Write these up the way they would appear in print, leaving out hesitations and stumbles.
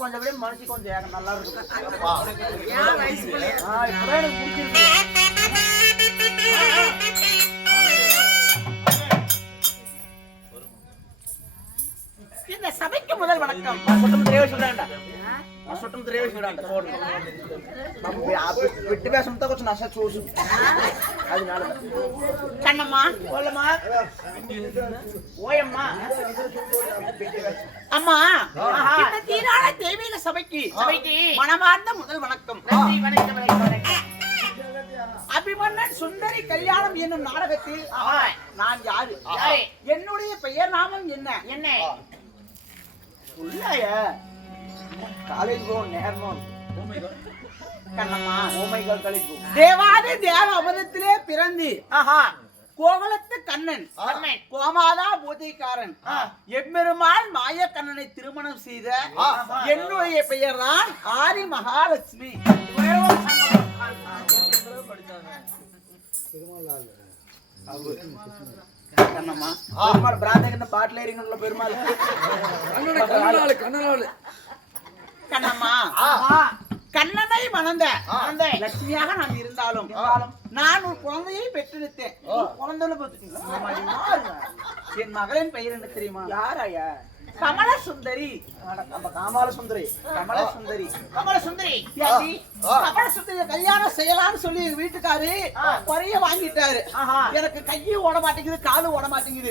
கொஞ்சம் மனசு கொஞ்சம் நல்லா இருக்கும். இந்த சபைக்கு முதல் வணக்கம். விட்டு பேச கொஞ்சம் நசா சூசு அதனால கண்ணம்மா ஓலம்மா ஓயம்மா அம்மா இந்த தீரான தெய்வீக சபைக்கு மனமார்ந்த முதல் வணக்கம். அபிமன்னன் சுந்தரி கல்யாணம் என்னும் நாடகத்தில் நான் யாரு, என்னுடைய பெயர் நாமம் என்ன காலேஜ் நேரம் கண்ணம்மா தேவாதி தேவ அபதத்திலே பிறந்து கோவலத்து கண்ணன் கோமாதா பூஜைக்காரன் எம்பெருமாள் மாய கண்ணனை திருமணம் செய்த என்னுடைய பெயர் தான் ஆதி மகாலட்சுமி. கண்ணம்மா பெருமாள் பிராந்தகன் பாட்டில் ஏறிங்க பெருமாள் கண்ணம்மா கண்ணனை மணந்த லட்சுமியாக நான் இருந்தாலும் நான் ஒரு குழந்தையை பெற்றெடுத்தேன். என் மகளின் பெயர் என்ன தெரியுமா? யாராயா? கமல சுந்தரி. கமல சுந்தரி கல்யாணம் செய்யலாம்னு சொல்லி எங்க வீட்டுக்காரு குறைய வாங்கிட்டாரு. எனக்கு கையும் ஓட மாட்டேங்குது, காலும் ஓட மாட்டேங்குது.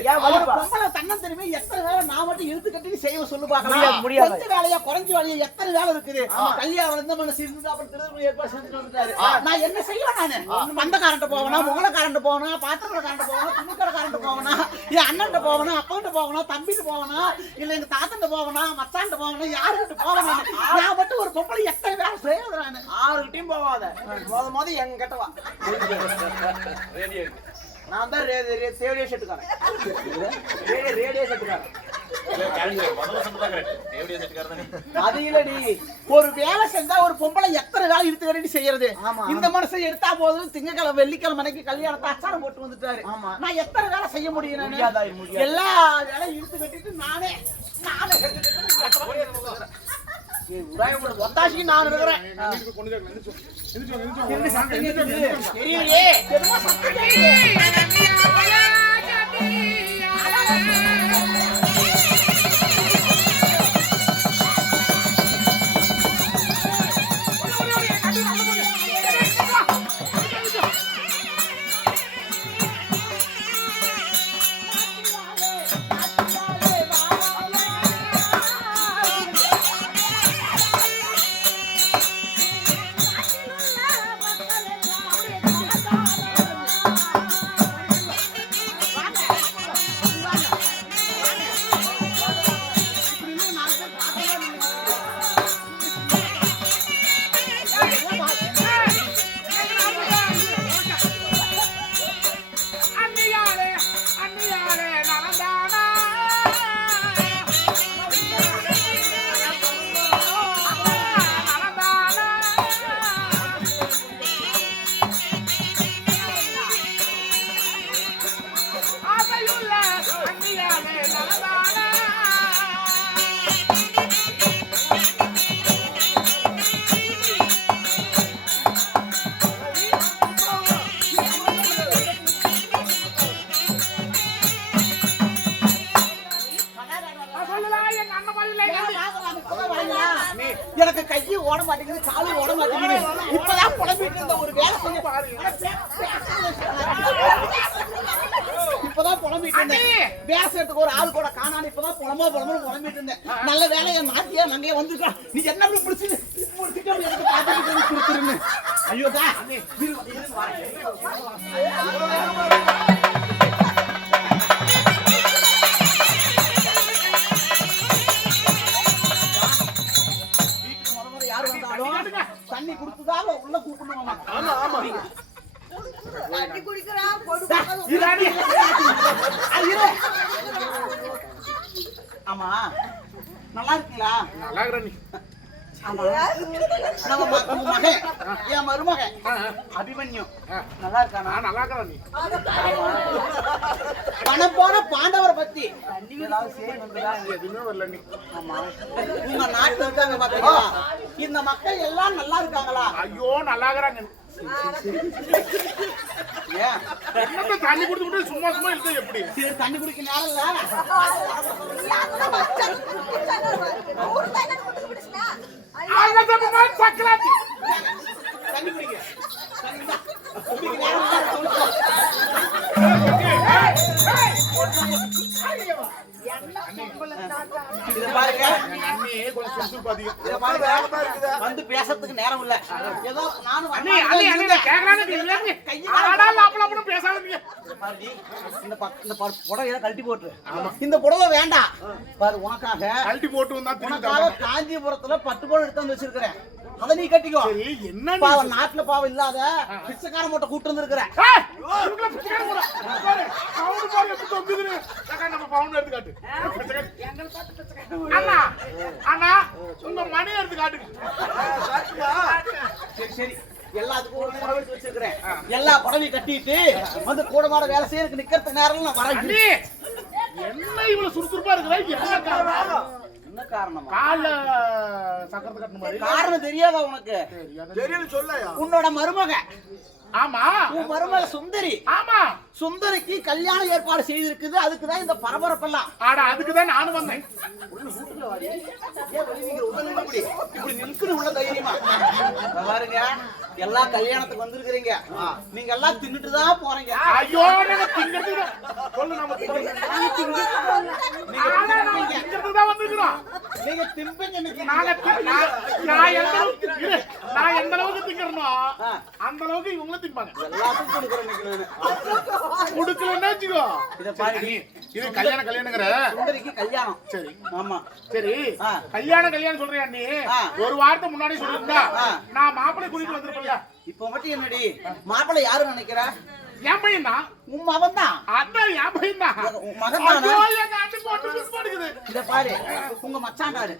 பொம்பளை தன்னம் தெரியுமே எத்தனை வேலை நான் மட்டும் இழுத்து கட்டி செய்ய சொல்லு பாக்கலாம். கொஞ்ச வேலையா குறைஞ்ச வேலையா எத்தனை வேலை இருக்குது. கல்யாணம் வந்து மனசு ஏற்பாடு செஞ்சுட்டு வந்துட்டாரு. நான் என்ன செய்வேன்? நானு மந்தக்காரன்ட்டு போவனா, முகலக்காரன்ட்டு போவனா, பாத்திரக்காரன்ட்டு போவனா, துணிக்கடைக்காரன்ட்டு போவனா, என் அண்ணன்ட்டு போவனா, அப்பான்ட்டு போவனா, தம்பிட்டு போவனா, இல்ல எங்க தாத்தன்ட்டு போவனா, மச்சான்ட்டு போவனா, யாருக்கிட்ட போவனா? நான் மட்டும் ஒரு பொம்பளை எத்தனை வேலை செய்யறது? நானு 6 டீம் போவாத மொத எங்க கிட்டவா. நான் தான் ரேடியோ செட்டுக்காரன். அது இல்லடி, ஒரு வேலை செஞ்சா ஒரு பொம்பளை எத்தனை வேலை இழுத்து கட்டி செய்யறது? இந்த மனசை எடுத்தா போதும் திங்கக்கிழமை வெள்ளிக்கிழமை மணிக்கு கல்யாணத்தை அச்சாரம் போட்டு வந்துட்டாரு. நான் எத்தனை வேலை செய்ய முடியும்? எல்லா வேலையும் இழுத்து கட்டிட்டு நானே ஒத்தாசிக்கு நான் இருக்கிறேன். எனக்கு கையும் ஓட மாட்டேங்குது, காலும் ஓட மாட்டேங்குது. இப்பதான் புலம்பிட்டு இருந்த ஒரு வேலை செய்ய இப்பதான் புலம்பிட்டு இருந்தேன். பேசுறதுக்கு ஒரு ஆள் கூட காணாம இப்பதான் புலம்பிட்டு இருந்தேன். நல்ல வேலையை மாத்தியா நாங்க வந்துட்டோம். நீ என்ன முடிச்சு எனக்கு பாத்துக்கிட்டு கொடுத்துருங்க. ஐயோடா தண்ணி குடுத்துதான் உள்ள கூப்பிடணும். ஆமா ஆமா தண்ணி குடிக்கிறா ஆமா நல்லா இருக்கீங்களா? நல்லா இருக்கிற மகன் என் மருமகன் அபிமன்யு நல்லா இருக்கானா? நல்லா இருக்கா? நீ பணம் போன பாண்டவரை பத்தி எதுவுமே வரல. நீ ஆமா உங்க நாட்டுல இருக்காங்க பாத்தீங்களா? இந்த மக்கள் எல்லாம் நல்லா இருக்காங்களா? ஐயோ நல்லா இருக்கிறாங்க. தண்ணி குடிச்சு சும்மா சும்மா இருக்கு. எப்படி தண்ணி குடிக்க நேரம் இல்ல. தண்ணி குடிக்க வந்து பேசறதுக்கு நேரம் இல்ல. ஏதோ நானும் புடவை கழட்டி போட்டு இந்த புடவை வேண்டாம் பாரு உனக்காக கழட்டி போட்டு உனக்காக காஞ்சிபுரத்துல பட்டு புடவை எடுத்து வந்து வச்சிருக்கிறேன். அத நீ கட்டிக்கோ. என்ன பாவம் நாட்டுல பாவம் இல்லாத பிச்சைக்கார மூட்டை கூட்டு வந்துருக்கிற. சரி எல்லாத்துக்கும் ஒரு புடவை எடுத்து வச்சிருக்கிறேன். எல்லா புடவையும் கட்டிட்டு வந்து கூட மாட வேலை செய்யறதுக்கு நிக்கிறதுக்கு நேரம் நான் வரேன். என்ன இவ்வளவு சுறுசுறுப்பா இருக்கிற? என்ன காரணம்? கால்ல சக்கரத்தை கட்டணும் மாதிரி காரணம் தெரியாதா உனக்கு? தெரியல சொல்லையா. உன்னோட மருமக ஆமா உன் மருமக சுந்தரி. ஆமா சுந்தரிக்கு கல்யாணம் ஏற்பாடு செய்திருக்குது. அதுக்குதான் இந்த பரபரப்பெல்லாம். ஆடா அதுக்குதான் நானும் வந்தேன். இப்படி நிற்கணும் உள்ள தைரியமா பாருங்க. எல்லா கல்யாணத்துக்கு வந்திருக்கிறீங்க. நீங்க எல்லாம் தின்னுட்டுதான் போறீங்க. ஐயோ நீங்க திம்பீங்க. நான் எந்த அளவுக்கு திங்கிறனோ அந்த அளவுக்கு இவங்களும் திம்பாங்க. எல்லாத்துக்கும் கொடுக்கலன்னா வச்சுக்கோ. இத பாருங்க இது கல்யாணங்கிற சுந்தரிக்கு கல்யாணம். சரி ஆமா சரி கல்யாணம் சொல்றியா நீ? ஒரு வாரத்துக்கு முன்னாடி சொல்லிருந்தா நான் மாப்பிள்ளை கூட்டிட்டு வந்திருப்பேன். இப்ப மட்டும் என்னடி மாப்பிள்ளை யாரு நினைக்கிற? என் பையன் தான். உன் மகன் தான். அதான் என் பையன் தான். மகன் தான். இத பாரு உங்க மச்சாண்டாரு.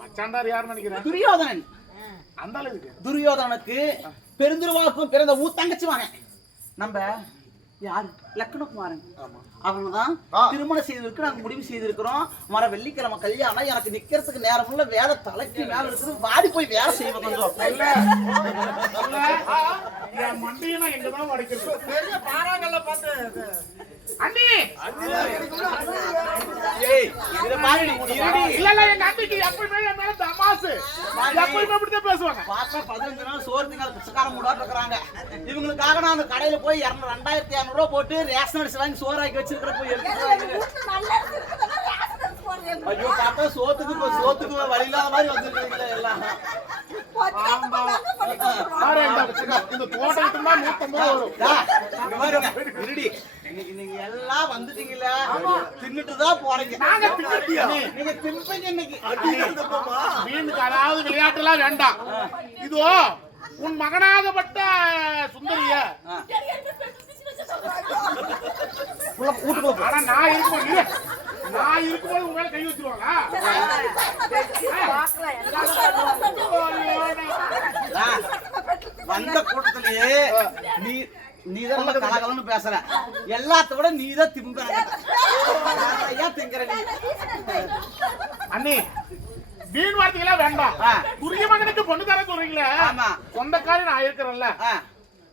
மச்சாண்டார் யாரு நினைக்கிற? துரியோதனன். அந்த அளவுக்கு துரியோதனனுக்கு பெருந்துருவாக்கும் பிறந்த தங்கச்சி மகன் நம்ம யாரு? லக்னகுமாரன். அவங்கதான் திருமணம் செய்திருக்கு. நாங்க முடிவு செய்திருக்கிறோம். வர வெள்ளிக்கிழமை கல்யாணம். எனக்கு நிக்கிறதுக்கு நேரம் இல்ல. வேலை தலைக்கு மேல இருக்குது. வாடி போய் வேலை செய்வோம். கொஞ்சம் மண்டையா எங்கதான் உடைக்கிறது பாறாங்கல்ல பார்த்து அண்ணி ஏய் இத பாரு இல்ல இல்ல எங்க அண்ணிக்கு எப்பவுமே மேல தமாசு. எப்பவுமே அப்படிதான் பேசுவாங்க. பாத்தா 15 நாள் சோறு திங்கற பிச்சைக்கார மூடாட்ட இருக்கறாங்க. இவங்களுக்காக நான் அந்த கடையில போய் 2200 ரூபாய் போட்டு ரேஷன் அரிசி வாங்கி சோறு ஆக்கி வச்சிருக்கற போய் ஐயோ பாத்தா சோத்துக்கு வழி இல்லாத மாதிரி வந்துருக்கீங்களா எல்லாம். இந்த தோட்டத்துக்கு 150 வரும். இருடி நீங்க எல்லாம் வந்துட்டீங்களா? தின்னுட்டுதான் போறீங்க. நீங்க தின்பீங்க இன்னைக்கு. வீணுக்கு அதாவது விளையாட்டு எல்லாம் வேண்டாம். இதோ உன் மகனாகப்பட்ட சுந்தரிய ஆனா நான் இருக்கும்போது உங்க மேல கை வச்சிருவாங்களா? வந்த கூட்டத்திலேயே நீதான் கலகலன்னு பேசுற. எல்லாத்தோட நீதான் திம்புற. அண்ணி வீண் வார்த்தைகளா வேண்டாம். துரிய மகனுக்கு பொண்ணு தர சொல்றீங்களே. சொந்தக்காரி நான் இருக்கிறேன்ல.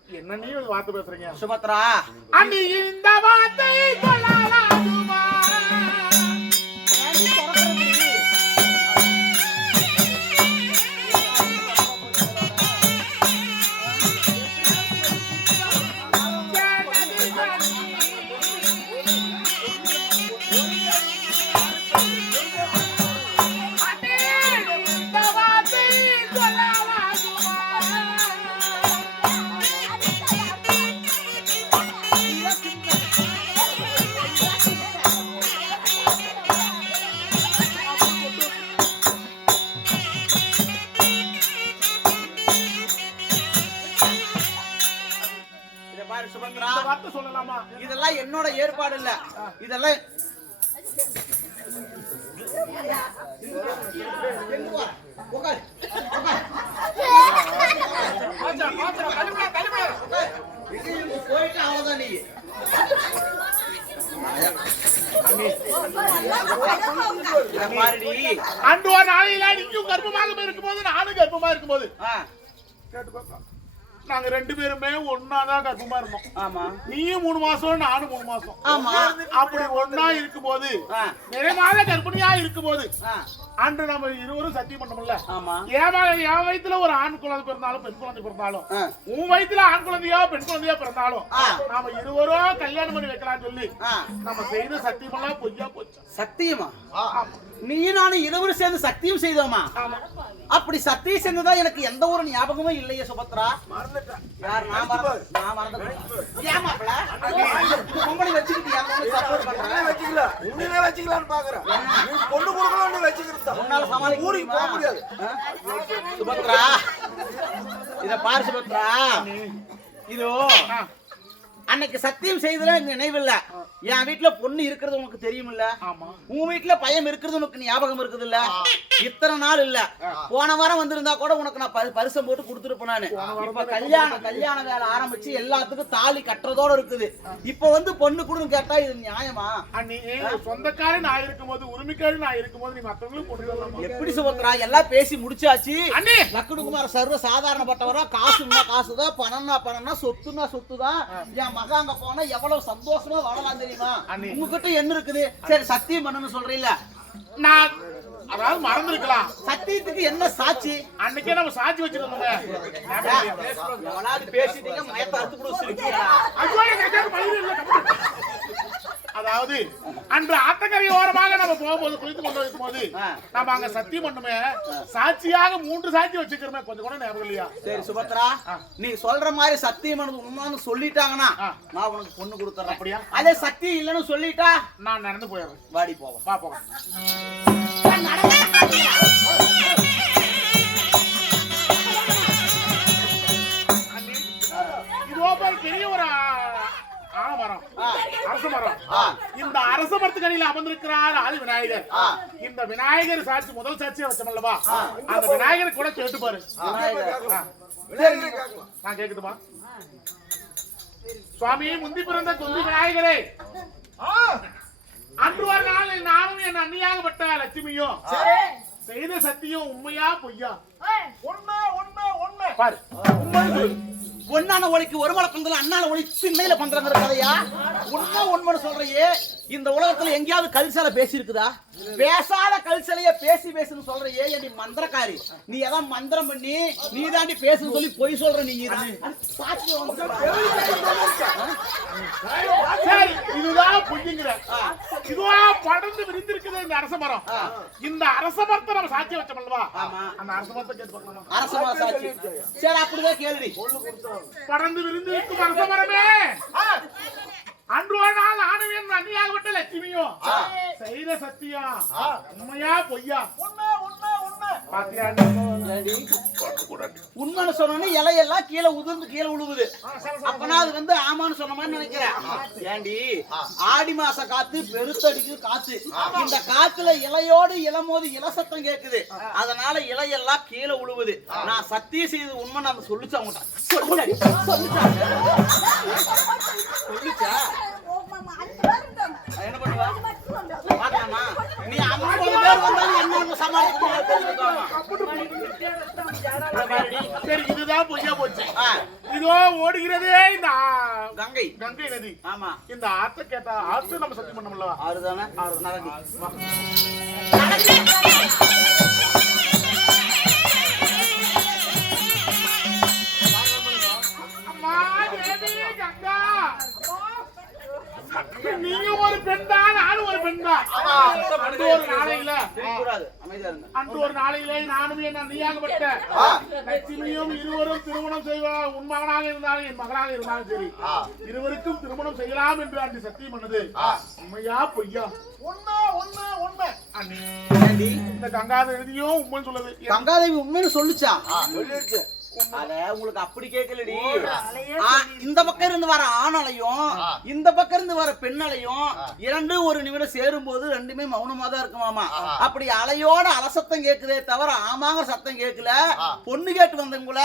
என்ன நீ வார்த்தை பேசுறீங்க? சுபத்ரா அண்ணி இந்த வார்த்தை சொல்லலாமா? என்னோட ஏற்பாடு இல்ல. இதெல்லாம் போயிட்டு அவ்வளவுதான். நீ அன்று ஒரு நாளையில நீயும் கர்ப்பமாக இருக்கும்போது நானும் கர்ப்பமா இருக்கும்போது நாங்க 2 பேருமே ஒன்னாதான் கர்ப்பமா இருந்தோம். ஆமா. நீயும் 3 மாசம் நானும் 3 மாசம். ஆமா. அப்படி ஒன்னா இருக்கும்போது நிறைய கர்ப்பிணியா இருக்கும்போது அன்று நம்ம இருவரும் சத்தியம் பண்ணோம்ல. ஆமா. என் வயித்துல ஒரு ஆண் குழந்தை பிறந்தாலும் பெண் குழந்தை பிறந்தாலும் உன் வயித்துல ஆண் குழந்தையா பெண் குழந்தையா பிறந்தாலும் நாம இருவரும் கல்யாணம் பண்ணி வைக்கலாம்னு சொல்லி நம்ம செய்த சத்தியம் எல்லாம் பொய்யா போச்சு. சத்தியமா? நீ நானும் இருவரும் சேர்ந்து சத்தியம் செய்தோமா? அப்படி சத்தியம் செஞ்சதா எனக்கு எந்த ஒரு ஞாபகமும் இல்லையே சுபத்ரா. யார்? நான் மறந்துட்டேன். ஏமாப்ல பொம்பளை வச்சுக்கிட்டியா? வச்சுக்கல, உன்னையே வச்சுக்கலான்னு பாக்குறேன். நீ பொண்ணு கொடுக்கணும்னு வச்சுக்கிறது உன்னால சமாளிக்க ஊருக்கு போக முடியாது. சுபத்ரா இத பாரு சுபத்ரா, இதோ அன்னைக்கு சத்தியம் செய்ததுல எனக்கு நினைவில்ல. என் வீட்டுல பொண்ணு இருக்கிறது உனக்கு தெரியுமில்ல? உன் வீட்டுல பையன் இருக்கிறது உனக்கு ஞாபகம் இருக்குது இல்ல? இத்தனை நாள் இல்ல, போன வாரம் வந்திருந்தா கூட உனக்கு நான் பரிசம் போட்டு கொடுத்துருப்பேன் நானு. இப்ப கல்யாண வேலை ஆரம்பிச்சு எல்லாத்துக்கும் தாலி கட்டுறதோட இருக்குது. இப்ப வந்து பொண்ணு கொடுன்னு கேட்டா இது நியாயமா? சொந்தக்காரி நான் இருக்கும்போது உரிமைக்காரி நான் இருக்கும்போது நீ மத்தவங்களுக்கு பொண்ணு எப்படி சுபத்ரா? எல்லாம் பேசி முடிச்சாச்சு. லக்குடுகுமார் சர்வ சாதாரணப்பட்டவரா, காசுன்னா காசுதான், பணம்னா பணம்னா, சொத்துன்னா சொத்துதான். என் மகாங்க போனா எவ்வளவு சந்தோஷமா வாழலாம் தெரியுமா? உங்ககிட்ட என்ன இருக்குது? சரி சத்தியம் பண்ணணும்னு சொல்றீல்ல, நான் அதாவது மறந்துருக்கலாம். சத்தியத்துக்கு என்ன சாட்சி? அன்னைக்கே நம்ம சாட்சி வச்சிருந்தோம். பேசிட்டீங்க, மயத்தை அறுத்து கூட வச்சிருக்கீங்களா? அதாவது அன்று ஆத்தக்கரை ஓரமாக நம்ம போகும்போது குளித்து கொண்டு இருக்கும்போது நம்ம அங்க சத்தியம் பண்ணுமே, சாட்சியாக 3 சாட்சி வச்சுக்கிறோமே, கொஞ்சம் கூட ஞாபகம் இல்லையா? சரி சுபத்ரா, நீ சொல்ற மாதிரி சத்தியம் உண்மைன்னு சொல்லிட்டாங்கன்னா நான் உனக்கு பொண்ணு கொடுத்துறேன். அப்படியா? அதே சத்தியம் இல்லைன்னு சொல்லிட்டா நான் நடந்து போயிடுறேன். வாடி போவோம். பாப்போம். பெரிய ஒரு ஆலமரம், அரச மரம். இந்த அரச மரத்துக்கு அடியில் அமர்ந்திருக்கிறார் ஆதி விநாயகர். இந்த விநாயகர் சாட்சி முதல் சாட்சியா வச்சோம்லவா, அந்த விநாயகர் கூட கேட்டு பாரு. நான் கேக்குதுமா? சுவாமி, முந்தி பிறந்த துந்தி விநாயகரே, அன்று ஒரு நாள் நானும் என் அண்ணியாகப்பட்ட லட்சுமியும் செய்த சத்தியம் உண்மையா பொய்யா? உண்மை உண்மை உண்மை பாரு. ஒன்னான ஒளிக்கு ஒரு மலை பந்தல, அண்ணான ஒளி சின்னையில பண்றாங்க கதையா? உண்மை உண்மைன்னு சொல்றையே, இந்த உலகத்துல எங்கேயாவது கல்சலை பேசி இருக்குதா? பேசாத கல்சலைய பேசி பேசுன்னு சொல்றையே, நீ மந்திரக்காரி. நீ ஏதாவது மந்திரம் பண்ணி நீ தாண்டி பேசுன்னு சொல்லி பொய் சொல்ற. நீ இதுதான் பொய்யுங்கிற. இதுவா படர்ந்து விரிந்திருக்குது இந்த அரச மரம். இந்த அரச மரத்தை நம்ம சாட்சி வச்சோம்லவா, அந்த அரச மரத்தை கேட்டு பார்க்கலாமா? அரச மரம் சாட்சி. சரி அப்படிதான் கேள்வி. படர்ந்து விரிந்து இருக்கும் அரச மரமே, அன்று ஒரு நாள் ஆணும் என் அண்ணியாகப்பட்ட லட்சுமியும் செய்த சத்தியம் உண்மையா பொய்யா? உண்மை உண்மை உண்மை. உண்மைன்னு சொன்ன இலையெல்லாம் கீழே உதிர்ந்து கீழே விழுவுது. அப்பனா அது வந்து ஆமான்னு சொன்ன மாதிரி நினைக்கிறேன். ஏண்டி, ஆடி மாச காத்து பெருத்தடிக்குது காத்து. இந்த காத்துல இலையோடு இளமோது இலசத்தம் கேக்குது. அதனால இலையெல்லாம் கீழே விழுவுது. நான் சத்தியம் செய்து உண்மை நான் சொல்லிச்சா என்ன பண்ணுவா? நீ 50 பேர் வந்தாலும் என்ன சமாளிக்க? சரி, இதுதான் பொய்யா போச்சு. இதோ ஓடுகிறதே இந்த கங்கை கங்கை நதி. ஆமா. இந்த ஆத்த கேட்டா ஆத்து நம்ம சத்தியம் பண்ணோம்ல, ஆறுதானே? நீங்க ஒரு பெண் தான், நானும் ஒரு பெண் தான். அன்று ஒரு நாளையிலே நானும் என் அண்ணியாகப்பட்ட லட்சுமியும் இருவரும் திருமணம் செய்வார். உன் மகனாக இருந்தாலும் என் மகனாக இருந்தாலும் சரி, இருவருக்கும் திருமணம் செய்யலாம் என்று அன்று சத்தியம் பண்ணது உண்மையா பொய்யா? உண்மை உண்மை உண்மை. இந்த கங்காதேவியும் உண்மைன்னு சொல்லுது. கங்காதேவி உண்மைன்னு சொல்லுச்சா? சொல்லிருச்சு. அத உங்களுக்கு அப்படி கேட்கலடி. இந்த பக்கம் இருந்து வர ஆணலையும் இந்த பக்கம் இருந்து வர பெண்ணலையும் இரண்டும் ஒரு நிமிடம் சேரும் போது ரெண்டுமே மௌனமா தான் இருக்குமாமா. அப்படி அலையோட அலசத்தம் கேக்குதே தவிர ஆமாங்க சத்தம் கேட்கல. பொண்ணு கேட்டு வந்தவங்கள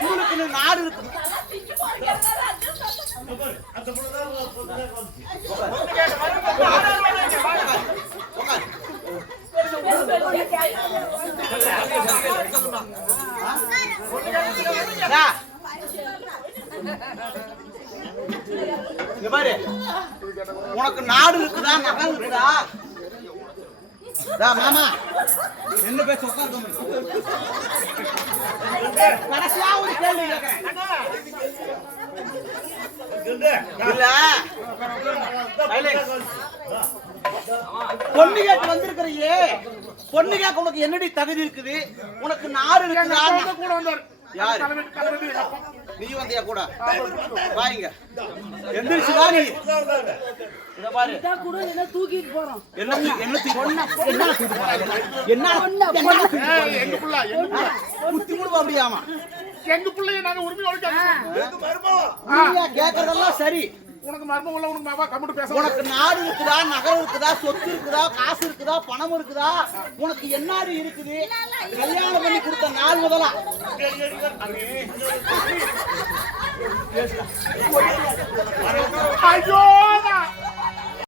உங்களுக்கு நாடு இருக்கு. பாரு உனக்கு நாடு இருக்குதா நகல் இருக்குதா? மாமா என்ன பேச உட்கார்ந்து கடைசியா ஒரு கேள்வி கேட்கிறேன். பொண்ணு கேட்டு வந்திருக்கிறியே, பொண்ணு கேட்க உனக்கு என்னடி தகுதி இருக்குது? உனக்கு நாடு இருக்குதா? கூட வந்தார் யாரு? நீ வந்தியா கூட? வாங்க எந்திரிச்சு வா. நீ இத பாரு என்ன தூக்கிட்டு போறோம். என்ன எங்க புள்ள குத்தி முடுவா அப்படியாமா? எங்க புள்ளைய நாங்க உரிமையோட கேக்குறதெல்லாம் சரி. உனக்கு மர்மம் உள்ள உனக்கு மாவா கம்முட்டு பேச. உனக்கு நாடு இருக்குதா, நகரம் இருக்குதா, சொத்து இருக்குதா, காசு இருக்குதா, பணம் இருக்குதா? உனக்கு என்னாடி இருக்குது? கல்யாணம் பண்ணி கொடுத்த நாள் முதலா ஐயோ